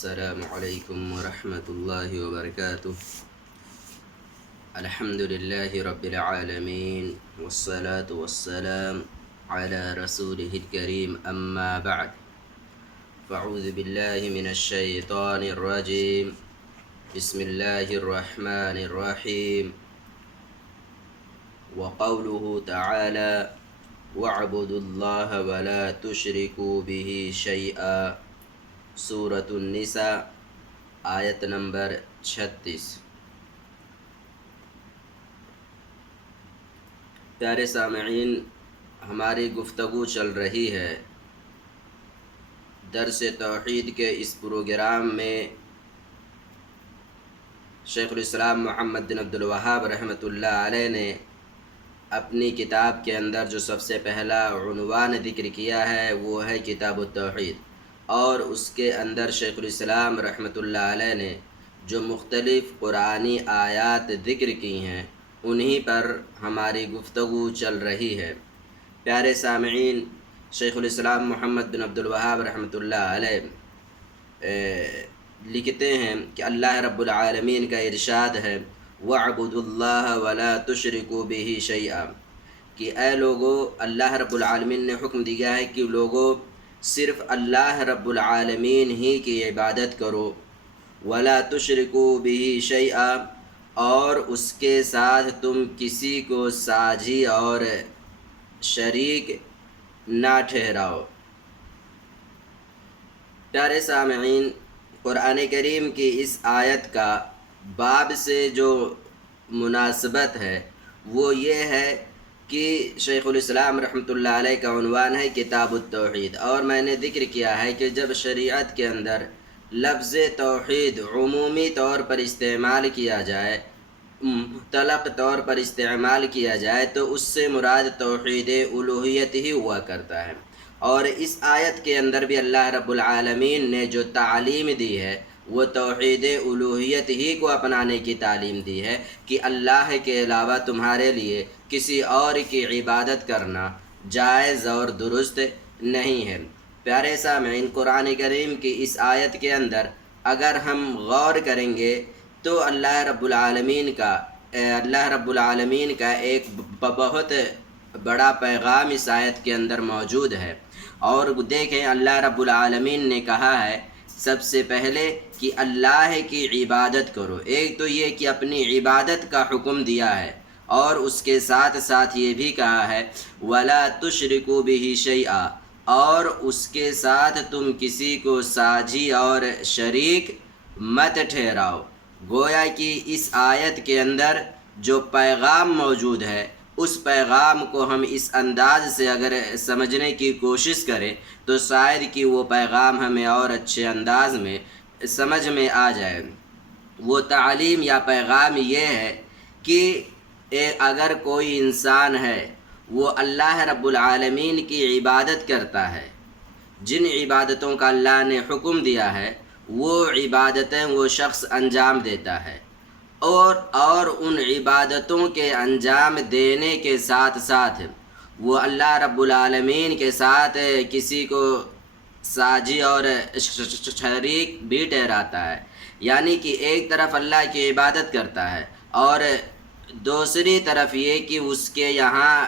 السلام علیکم ورحمۃ اللہ وبرکاتہ۔ الحمد للہ رب العالمین والصلاة والسلام علی رسولہ الکریم اما بعد فاعوذ باللہ من الشیطان الرجیم بسم اللہ الرحمن الرحیم وقوله تعالی واعبدوا اللہ ولا تشرکوا به شیئا، سورۃ النساء آیت نمبر 36۔ پیارے سامعین، ہماری گفتگو چل رہی ہے درس توحید کے اس پروگرام میں شیخ الاسلام محمد بن عبد الوہاب رحمۃ اللہ علیہ نے اپنی کتاب کے اندر جو سب سے پہلا عنوان ذکر کیا ہے وہ ہے کتاب التوحید، اور اس کے اندر شیخ الاسلام رحمۃ اللہ علیہ نے جو مختلف قرآنی آیات ذکر کی ہیں انہی پر ہماری گفتگو چل رہی ہے۔ پیارے سامعین، شیخ الاسلام محمد بن عبد الوہاب رحمۃ اللہ علیہ لکھتے ہیں کہ اللہ رب العالمین کا ارشاد ہے وَاعْبُدُوا اللَّهَ وَلَا تُشْرِكُوا بِهِ شَيْئًا، کہ اے لوگو، اللہ رب العالمین نے حکم دیا ہے کہ لوگو صرف اللہ رب العالمین ہی کی عبادت کرو، وَلَا تُشْرِكُوا بِهِ شَيْئًا، اور اس کے ساتھ تم کسی کو ساجی اور شریک نہ ٹھہراؤ۔ پیارے سامعین، قرآن کریم کی اس آیت کا باب سے جو مناسبت ہے وہ یہ ہے کہ شیخ الاسلام رحمۃ اللہ علیہ کا عنوان ہے کتاب التوحید، اور میں نے ذکر کیا ہے کہ جب شریعت کے اندر لفظ توحید عمومی طور پر استعمال کیا جائے، مطلق طور پر استعمال کیا جائے، تو اس سے مراد توحید الوہیت ہی ہوا کرتا ہے۔ اور اس آیت کے اندر بھی اللہ رب العالمین نے جو تعلیم دی ہے وہ توحید الوہیت ہی کو اپنانے کی تعلیم دی ہے کہ اللہ کے علاوہ تمہارے لیے کسی اور کی عبادت کرنا جائز اور درست نہیں ہے۔ پیارے سامعین، قرآن کریم کی اس آیت کے اندر اگر ہم غور کریں گے تو اللہ رب العالمین کا ایک بہت بڑا پیغام اس آیت کے اندر موجود ہے۔ اور دیکھیں، اللہ رب العالمین نے کہا ہے سب سے پہلے کہ اللہ کی عبادت کرو۔ ایک تو یہ کہ اپنی عبادت کا حکم دیا ہے، اور اس کے ساتھ ساتھ یہ بھی کہا ہے وَلَا تُشْرِكُوا بِهِ شَيْئًا، اور اس کے ساتھ تم کسی کو ساجی اور شریک مت ٹھہراؤ۔ گویا کہ اس آیت کے اندر جو پیغام موجود ہے اس پیغام کو ہم اس انداز سے اگر سمجھنے کی کوشش کریں تو شاید کہ وہ پیغام ہمیں اور اچھے انداز میں سمجھ میں آ جائے۔ وہ تعلیم یا پیغام یہ ہے کہ اگر کوئی انسان ہے وہ اللہ رب العالمین کی عبادت کرتا ہے، جن عبادتوں کا اللہ نے حکم دیا ہے وہ عبادتیں وہ شخص انجام دیتا ہے، اور ان عبادتوں کے انجام دینے کے ساتھ ساتھ وہ اللہ رب العالمین کے ساتھ کسی کو ساجی اور شریک بھی ٹھہراتا ہے، یعنی کہ ایک طرف اللہ کی عبادت کرتا ہے اور دوسری طرف یہ کہ اس کے یہاں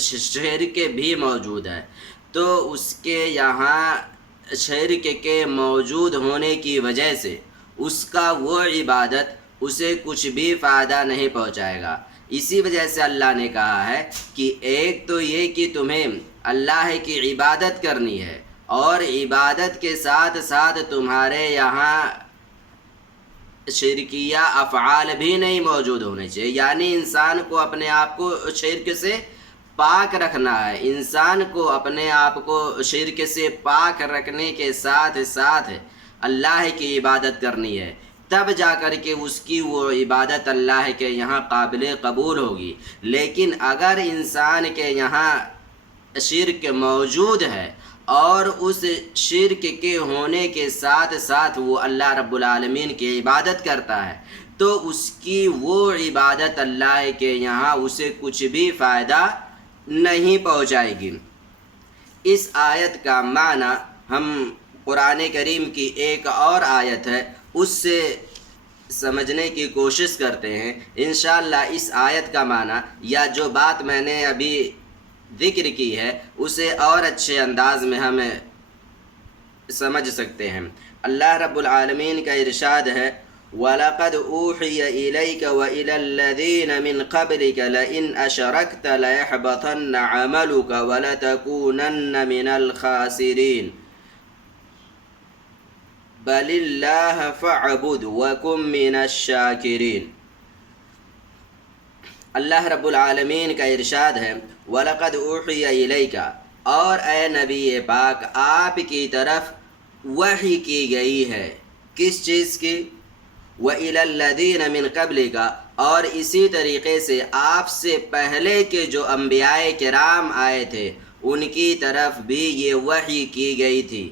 شرک بھی موجود ہے، تو اس کے یہاں شرک کے موجود ہونے کی وجہ سے اس کا وہ عبادت اسے کچھ بھی فائدہ نہیں پہنچائے گا۔ اسی وجہ سے اللہ نے کہا ہے کہ ایک تو یہ کہ تمہیں اللہ کی عبادت کرنی ہے، اور عبادت کے ساتھ ساتھ تمہارے یہاں شرکیہ افعال بھی نہیں موجود ہونے چاہیے، یعنی انسان کو اپنے آپ کو شرک سے پاک رکھنا ہے۔ انسان کو اپنے آپ کو شرک سے پاک رکھنے کے ساتھ ساتھ اللہ کی عبادت کرنی ہے، تب جا کر کے اس کی وہ عبادت اللہ کے یہاں قابل قبول ہوگی۔ لیکن اگر انسان کے یہاں شرک موجود ہے اور اس شرک کے ہونے کے ساتھ ساتھ وہ اللہ رب العالمین کی عبادت کرتا ہے تو اس کی وہ عبادت اللہ کے یہاں اسے کچھ بھی فائدہ نہیں پہنچائے گی۔ اس آیت کا معنی ہم قرآن کریم کی ایک اور آیت ہے، اس سے سمجھنے کی کوشش کرتے ہیں۔ انشاءاللہ اس آیت کا معنی یا جو بات میں نے ابھی ذکر کی ہے اسے اور اچھے انداز میں ہم سمجھ سکتے ہیں۔ اللہ رب العالمین کا ارشاد ہے وَلَقَدْ أُوحِيَ إِلَيْكَ وَإِلَى الَّذِينَ مِنْ قَبْلِكَ لَئِنْ أَشْرَكْتَ لَيَحْبَطَنَّ عَمَلُكَ وَلَتَكُونَنَّ مِنَ الْخَاسِرِينَ بَلِ اللَّهَ فَاعْبُدْ وَكُن مِّنَ الشَّاكِرِينَ۔ اللہ رب العالمین کا ارشاد ہے وَلَقَدْ أُوحِيَ إِلَيْكَ، اور اے نبی پاک آپ کی طرف وحی کی گئی ہے۔ کس چیز کی؟ وَإِلَى الَّذِينَ مِن قَبْلِكَ، اور اسی طریقے سے آپ سے پہلے کے جو انبیاء کرام آئے تھے ان کی طرف بھی یہ وحی کی گئی تھی،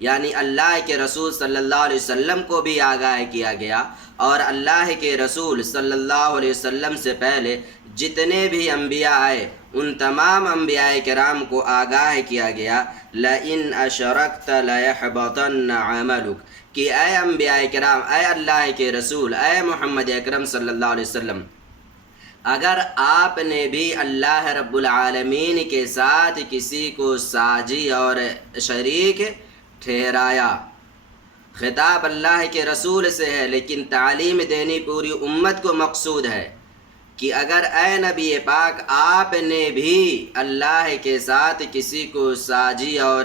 یعنی اللہ کے رسول صلی اللہ علیہ وسلم کو بھی آگاہ کیا گیا، اور اللہ کے رسول صلی اللہ علیہ وسلم سے پہلے جتنے بھی انبیاء آئے ان تمام انبیاء کرام کو آگاہ کیا گیا لَإِنْ أَشْرَكْتَ لَيَحْبَطَنَّ عَمَلُكَ، کہ اے انبیاء کرام، اے اللہ کے رسول، اے محمد اکرم صلی اللہ علیہ وسلم، اگر آپ نے بھی اللہ رب العالمین کے ساتھ کسی کو ساجی اور شریک ٹھہرایا، خطاب اللہ کے رسول سے ہے لیکن تعلیم دینی پوری امت کو مقصود ہے کہ اگر اے نبی پاک آپ نے بھی اللہ کے ساتھ کسی کو ساجی اور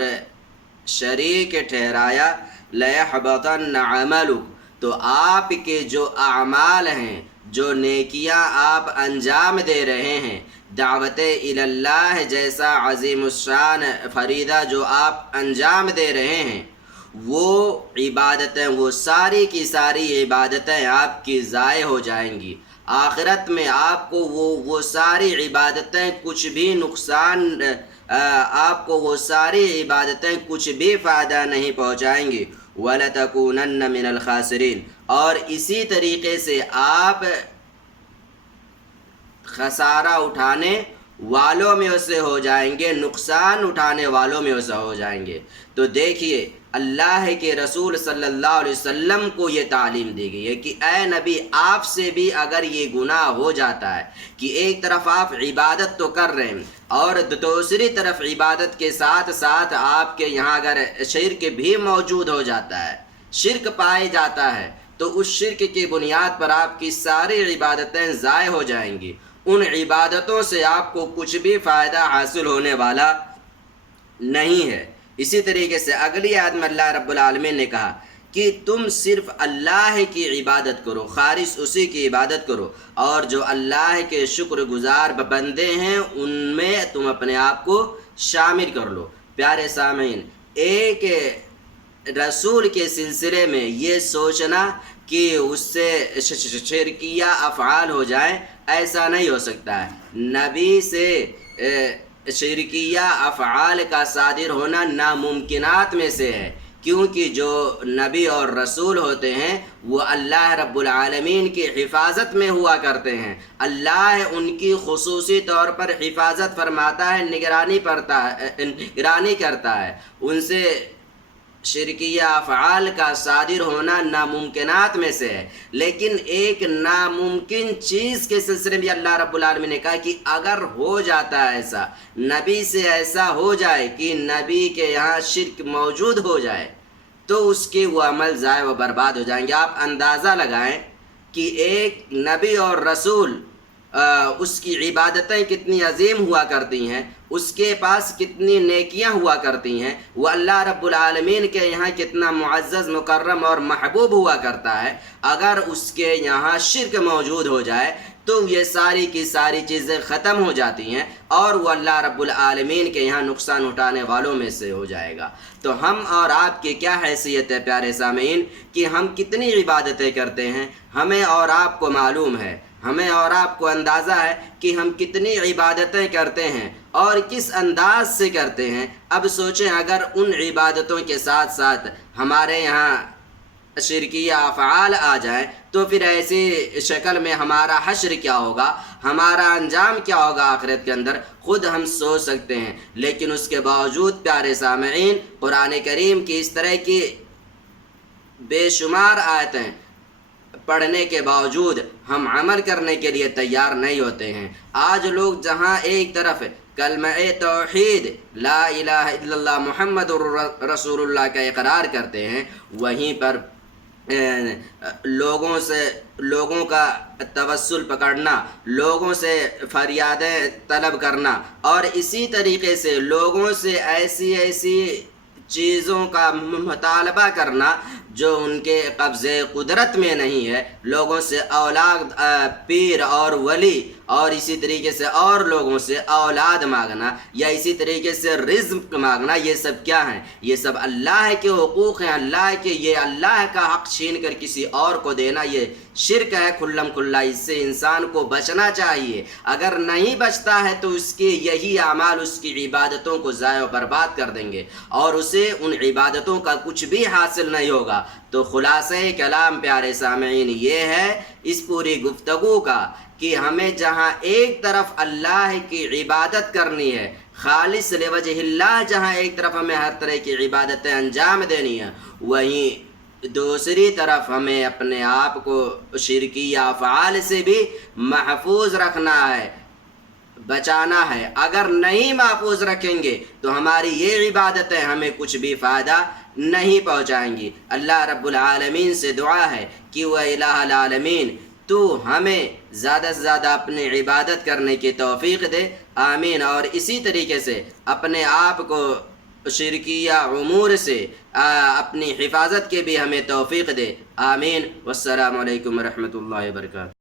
شریک ٹھہرایا لَيَحْبَطَنَّ عَمَلُكَ، تو آپ کے جو اعمال ہیں، جو نیکیاں آپ انجام دے رہے ہیں، دعوت اللہ جیسا عظیم الشان فریضہ جو آپ انجام دے رہے ہیں، وہ عبادتیں، وہ ساری کی ساری عبادتیں آپ کی ضائع ہو جائیں گی۔ آخرت میں آپ کو وہ ساری عبادتیں کچھ بھی نقصان، آپ کو وہ ساری عبادتیں کچھ بھی فائدہ نہیں پہنچائیں گی۔ وَلَتَكُونَنَّ مِنَ الْخَاسِرِينَ، اور اسی طریقے سے آپ خسارہ اٹھانے والوں میں سے ہو جائیں گے، نقصان اٹھانے والوں میں سے ہو جائیں گے۔ تو دیکھیے اللہ کے رسول صلی اللہ علیہ وسلم کو یہ تعلیم دی گئی ہے کہ اے نبی آپ سے بھی اگر یہ گناہ ہو جاتا ہے کہ ایک طرف آپ عبادت تو کر رہے ہیں اور دوسری طرف عبادت کے ساتھ ساتھ آپ کے یہاں اگر شرک بھی موجود ہو جاتا ہے، شرک پائے جاتا ہے، تو اس شرک کی بنیاد پر آپ کی ساری عبادتیں ضائع ہو جائیں گی، ان عبادتوں سے آپ کو کچھ بھی فائدہ حاصل ہونے والا نہیں ہے۔ اسی طریقے سے اگلی آیت میں اللہ رب العالمین نے کہا کہ تم صرف اللہ کی عبادت کرو، خالص اسی کی عبادت کرو، اور جو اللہ کے شکر گزار بندے ہیں ان میں تم اپنے آپ کو شامل کر لو۔ پیارے سامعین، ایک رسول کے سلسلے میں یہ سوچنا کہ اس سے شرکیہ افعال ہو جائیں، ایسا نہیں ہو سکتا ہے۔ نبی سے شرکیہ افعال کا صادر ہونا ناممکنات میں سے ہے، کیونکہ جو نبی اور رسول ہوتے ہیں وہ اللہ رب العالمین کی حفاظت میں ہوا کرتے ہیں، اللہ ان کی خصوصی طور پر حفاظت فرماتا ہے، نگرانی کرتا ہے، ان سے شرکیہ افعال کا صادر ہونا ناممکنات میں سے ہے۔ لیکن ایک ناممکن چیز کے سلسلے میں اللہ رب العالمین نے کہا کہ اگر ہو جاتا ہے ایسا، نبی سے ایسا ہو جائے کہ نبی کے یہاں شرک موجود ہو جائے، تو اس کے وہ عمل ضائع و برباد ہو جائیں گے۔ آپ اندازہ لگائیں کہ ایک نبی اور رسول اس کی عبادتیں کتنی عظیم ہوا کرتی ہیں، اس کے پاس کتنی نیکیاں ہوا کرتی ہیں، وہ اللہ رب العالمین کے یہاں کتنا معزز، مکرم اور محبوب ہوا کرتا ہے، اگر اس کے یہاں شرک موجود ہو جائے تو یہ ساری کی ساری چیزیں ختم ہو جاتی ہیں اور وہ اللہ رب العالمین کے یہاں نقصان اٹھانے والوں میں سے ہو جائے گا۔ تو ہم اور آپ کی کیا حیثیت ہے پیارے سامعین کہ ہم کتنی عبادتیں کرتے ہیں، ہمیں اور آپ کو معلوم ہے، ہمیں اور آپ کو اندازہ ہے کہ ہم کتنی عبادتیں کرتے ہیں اور کس انداز سے کرتے ہیں۔ اب سوچیں اگر ان عبادتوں کے ساتھ ساتھ ہمارے یہاں شرکیہ افعال آ جائیں تو پھر ایسی شکل میں ہمارا حشر کیا ہوگا، ہمارا انجام کیا ہوگا آخرت کے اندر، خود ہم سوچ سکتے ہیں۔ لیکن اس کے باوجود پیارے سامعین، قرآن کریم کی اس طرح کی بے شمار آیتیں پڑھنے کے باوجود ہم عمل کرنے کے لیے تیار نہیں ہوتے ہیں۔ آج لوگ جہاں ایک طرف کلمہ توحید لا الہ الا اللہ محمد رسول اللہ کا اقرار کرتے ہیں، وہیں پر لوگوں کا توسل پکڑنا، لوگوں سے فریادیں طلب کرنا، اور اسی طریقے سے لوگوں سے ایسی چیزوں کا مطالبہ کرنا جو ان کے قبضے قدرت میں نہیں ہے، لوگوں سے اولاد، پیر اور ولی، اور اسی طریقے سے اور لوگوں سے اولاد مانگنا یا اسی طریقے سے رزق مانگنا، یہ سب کیا ہیں؟ یہ سب اللہ کے حقوق ہیں، اللہ کے، یہ اللہ کا حق چھین کر کسی اور کو دینا یہ شرک ہے کھلم کھلا۔ اس سے انسان کو بچنا چاہیے۔ اگر نہیں بچتا ہے تو اس کے یہی اعمال اس کی عبادتوں کو ضائع و برباد کر دیں گے اور اسے ان عبادتوں کا کچھ بھی حاصل نہیں ہوگا۔ تو خلاصہ کلام پیارے سامعین یہ ہے اس پوری گفتگو کا کہ ہمیں جہاں ایک طرف اللہ کی عبادت کرنی ہے خالص لوجہ اللہ، جہاں ایک طرف ہمیں ہر طرح کی عبادتیں انجام دینی ہیں، وہیں دوسری طرف ہمیں اپنے آپ کو شرکیہ افعال سے بھی محفوظ رکھنا ہے، بچانا ہے۔ اگر نہیں محفوظ رکھیں گے تو ہماری یہ عبادتیں ہمیں کچھ بھی فائدہ نہیں پہنچائیں گی۔ اللہ رب العالمین سے دعا ہے کہ وہ الہ العالمین تو ہمیں زیادہ سے زیادہ اپنی عبادت کرنے کی توفیق دے، آمین۔ اور اسی طریقے سے اپنے آپ کو شرکیہ امور سے اپنی حفاظت کے بھی ہمیں توفیق دے، آمین۔ والسلام علیکم ورحمۃ اللہ وبرکاتہ۔